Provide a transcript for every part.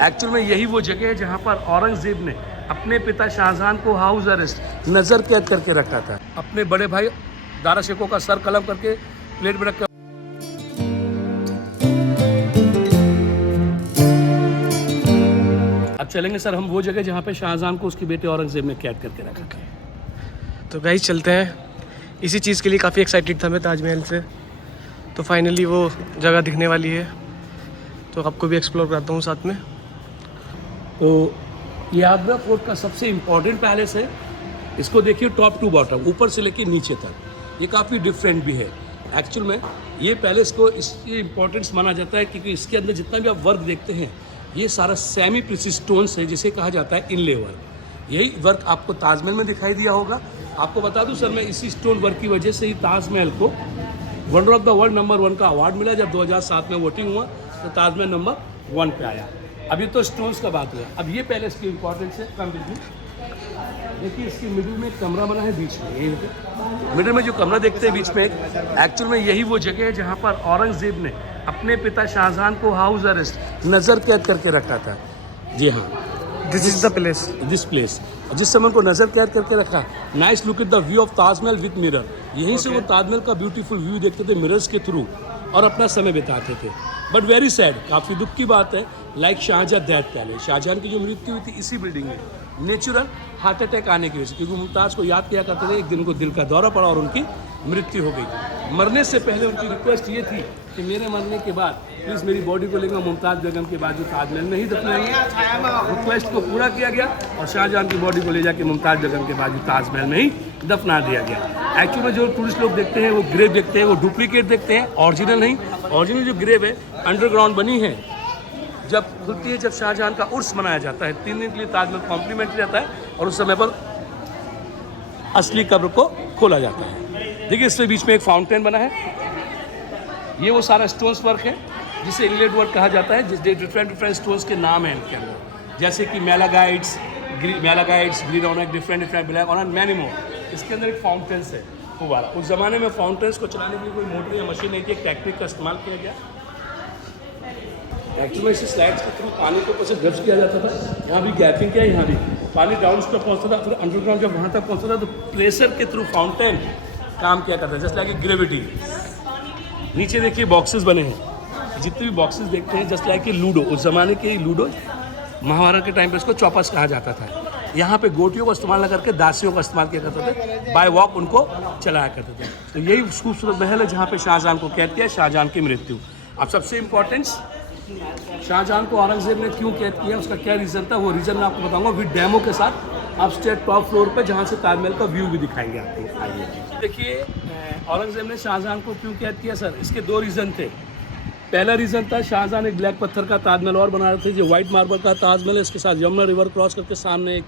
Actual में यही वो जगह है जहाँ पर औरंगजेब ने अपने पिता शाहजहां को हाउस अरेस्ट नज़र कैद करके रखा था। अपने बड़े भाई दारा शिकोह का सर कलम करके प्लेट में रख। अब चलेंगे सर हम वो जगह जहाँ पे शाहजहां को उसके बेटे औरंगजेब ने कैद करके रखा था। तो गाइस चलते हैं, इसी चीज़ के लिए काफ़ी एक्साइटेड था मैं ताजमहल से। तो फाइनली वो जगह दिखने वाली है, तो आपको भी एक्सप्लोर कराता हूँ साथ में। तो ये आगरा फोर्ट का सबसे इम्पोर्टेंट पैलेस है। इसको देखिए टॉप टू बॉटम, ऊपर से लेकर नीचे तक। ये काफ़ी डिफरेंट भी है। एक्चुअल में ये पैलेस को इसकी इम्पोर्टेंस माना जाता है क्योंकि इसके अंदर जितना भी आप वर्क देखते हैं ये सारा सेमी प्रिसिज स्टोन्स है, जिसे कहा जाता है इनले वर्क। यही वर्क आपको ताजमहल में दिखाई दिया होगा। आपको बता दूं सर, मैं इसी स्टोन वर्क की वजह से ही ताजमहल को wonder of the world number 1 का अवार्ड मिला। जब 2007 में वोटिंग हुआ तो ताजमहल नंबर 1 पे आया। अभी तो स्टोन्स का बात हुआ, अब ये पैलेस की इंपॉर्टेंस है। कम देखिए इसके मिडिल में एक कमरा बना है, बीच में ये मिडिल में जो कमरा देखते हैं बीच में एक्चुअल में यही वो जगह है जहाँ पर औरंगजेब ने अपने पिता शाहजहां को हाउस अरेस्ट नज़र कैद करके रखा था। जी हाँ, this is the place. This place जिस समय उनको नज़र कैद करके रखा। Nice look at the view of Taj Mahal with mirror. यहीं से वो ताजमहल का ब्यूटीफुल व्यू देखते थे मिरर्स के थ्रू और अपना समय बिताते थे। बट वेरी सैड, काफ़ी दुख की बात है, like Shahjahan that palace. Shahjahan की जो मृत्यु हुई थी इसी बिल्डिंग में नेचुरल हार्ट अटैक आने की वजह से, क्योंकि मुमताज़ को याद किया करते थे। एक दिन उनको दिल का दौरा पड़ा और उनकी मृत्यु हो गई। मरने से पहले उनकी रिक्वेस्ट ये थी कि मेरे मरने के बाद प्लीज़ मेरी बॉडी को लेकर मुमताज़ बेगम के बाद जो ताजमहल में ही दफनाएंगे। रिक्वेस्ट को पूरा किया गया और शाहजहां की बॉडी को ले जाके मुमताज़ बेगम के बाद जो ताजमहल में ही दफना दिया गया। एक्चुअली में जो टूरिस्ट लोग देखते हैं वो ग्रेव देखते हैं, वो डुप्लीकेट देखते हैं, ओरिजिनल नहीं। ओरिजिनल जो ग्रेव है अंडरग्राउंड बनी है, जब खुलती है, जब शाहजहां का उर्स मनाया जाता है 3 दिन के लिए ताजमहल कॉम्प्लीमेंट्री रहता है और उस समय पर असली कब्र को खोला जाता है। देखिए इसके बीच में एक फाउंटेन बना है। ये वो सारा स्टोन्स वर्क है जिसे इनलेट वर्क कहा जाता है, जिस डिफरेंट स्टोन्स के नाम हैं इनके अंदर, जैसे कि malachites, green onyx, different black onyx, many more. इसके अंदर एक फाउंटेन्स है फुवारा। उस ज़माने में फाउंटेन्स को चलाने के लिए कोई मोटर या मशीन नहीं थी, एक टेक्निक का इस्तेमाल किया गया। एक्चुअली में इसी स्लाइड्स के थ्रू पानी को कैसे ड्रब्स किया जाता था। यहाँ भी गैपिंग किया, यहाँ भी पानी डाउन तक पहुँचता था, फिर अंडरग्राउंड जब वहाँ तक पहुँचता था तो प्रेशर के थ्रू फाउंटेन काम किया करता है, जस्ट लाइक ग्रेविटी। नीचे देखिए बॉक्सेस बने हैं, जितने भी बॉक्सेस देखते हैं जस्ट लाइक लूडो। उस ज़माने के लूडो महाभारत के टाइम पे इसको चौपस कहा जाता था। यहाँ पे गोटियों का इस्तेमाल न करके दासियों का इस्तेमाल किया करते थे, बाय वॉक उनको चलाया करते थे। तो यही खूबसूरत महल है जहाँ पे शाहजहां को कैद किया, शाहजहां की मृत्यु। अब सबसे इम्पोर्टेंस, शाहजहां को औरंगजेब ने क्यों कैद किया, उसका क्या रीज़न था, वो रीज़न मैं आपको बताऊंगा विद डेमो के साथ अपस्टेयर टॉप फ्लोर पे, जहाँ से ताजमहल का व्यू भी दिखाएंगे आपको। आइए देखिए औरंगजेब ने शाहजहां को क्यों कैद किया सर, इसके 2 रीज़न थे। पहला रीज़न था शाहजहां एक ब्लैक पत्थर का ताजमहल और बना रहे थे, जो वाइट मार्बल का ताजमहल है। इसके साथ यमुना रिवर क्रॉस करके सामने एक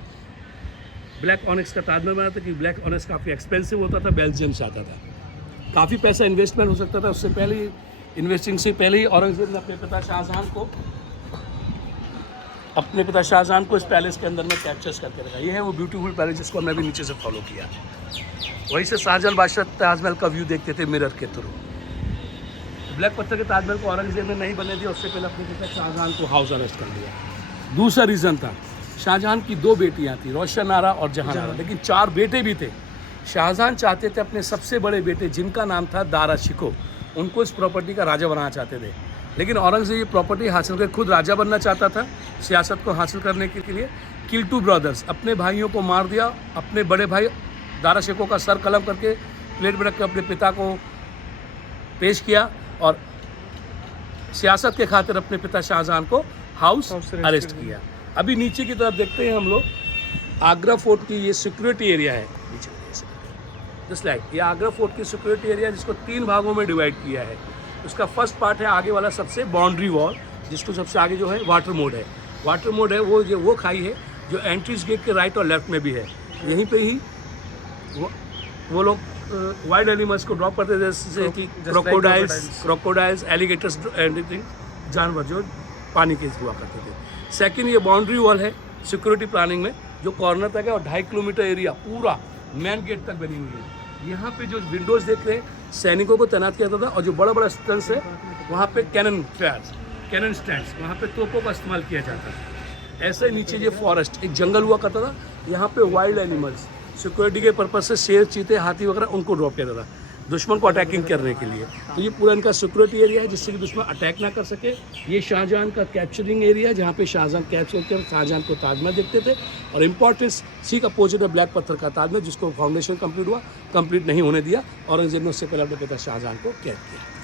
ब्लैक ऑनिक्स का ताजमहल बना था, क्योंकि ब्लैक ऑनिक्स काफ़ी एक्सपेंसिव होता था, बेल्जियम से आता था, काफ़ी पैसा इन्वेस्टमेंट हो सकता था। उससे पहले ही इन्वेस्टिंग से पहले ही औरंगजेब ने अपने पिता शाहजहां को इस पैलेस के अंदर में कैप्चर्स करके रखा। ये है वो ब्यूटीफुल पैलेस जिसको हमने भी नीचे से फॉलो किया। वहीं से शाहजहां बादशाह ताजमहल का व्यू देखते थे मिरर के थ्रू। ब्लैक पत्थर के ताजमहल को औरंगजेब ने नहीं बनने दिया, उससे पहले अपने पिता शाहजहां को हाउस अरेस्ट कर दिया। दूसरा रीज़न था, शाहजहां की 2 बेटियाँ थीं, रोशन आरा और जहां आरा, लेकिन 4 बेटे भी थे। शाहजहां चाहते थे अपने सबसे बड़े बेटे, जिनका नाम था दारा शिकोह, उनको इस प्रॉपर्टी का राजा बनाना चाहते थे। लेकिन औरंगजेब ये प्रॉपर्टी हासिल कर खुद राजा बनना चाहता था। सियासत को हासिल करने के लिए किल 2 ब्रदर्स, अपने भाइयों को मार दिया। अपने बड़े भाई दारा शिकोह का सर कलम करके प्लेट में रख कर अपने पिता को पेश किया और सियासत के खातिर अपने पिता शाहजहां को हाउस अरेस्ट किया। अभी नीचे की तरफ देखते हैं हम लोग, आगरा फोर्ट की ये सिक्योरिटी एरिया है नीचे जस्ट लाइक। ये आगरा फोर्ट की सिक्योरिटी एरिया, जिसको 3 भागों में डिवाइड किया है। उसका फर्स्ट पार्ट है आगे वाला सबसे बाउंड्री वॉल, जिसको सबसे आगे जो है वाटर मोड है। वाटर मोड है वो खाई है जो एंट्रीज गेट के राइट और लेफ्ट में भी है। यहीं पे ही वो लोग वाइल्ड एनिमल्स को ड्रॉप करते थे, जैसे कि क्रोकोडाइल्स, एलिगेटर्स, एवरीथिंग, जानवर जो पानी के हुआ करते थे। सेकंड ये बाउंड्री वॉल है सिक्योरिटी प्लानिंग में, जो कॉर्नर तक है और 2.5 किलोमीटर एरिया पूरा मेन गेट तक बनी हुई है। यहाँ पे जो विंडोज़ देख रहे हैं, सैनिकों को तैनात किया जाता था और जो बड़ा बड़ा स्टन्स है वहाँ पे कैनन फायर कैनन स्टैंड्स, वहाँ पे तोपों का इस्तेमाल किया जाता था। ऐसे नीचे ये फॉरेस्ट, एक जंगल हुआ करता था, यहाँ पे वाइल्ड एनिमल्स सिक्योरिटी के पर्पज से शेर, चीते, हाथी वगैरह उनको ड्रॉप किया जाता था दुश्मन को अटैकिंग करने के लिए। तो ये पूरा इनका सिक्योरिटी एरिया है जिससे कि दुश्मन अटैक ना कर सके। ये शाहजहां का कैप्चरिंग एरिया, जहाँ पे शाहजहां कैप्चर कर शाहजहां को ताजमहल देखते थे। और इम्पॉर्टेंस ठीक अपोजिट है ब्लैक पत्थर का ताजमहल, जिसको फाउंडेशन कंप्लीट नहीं होने दिया। औरंगजेब ने उससे पहले अपने पिता शाहजहां को कैद किया।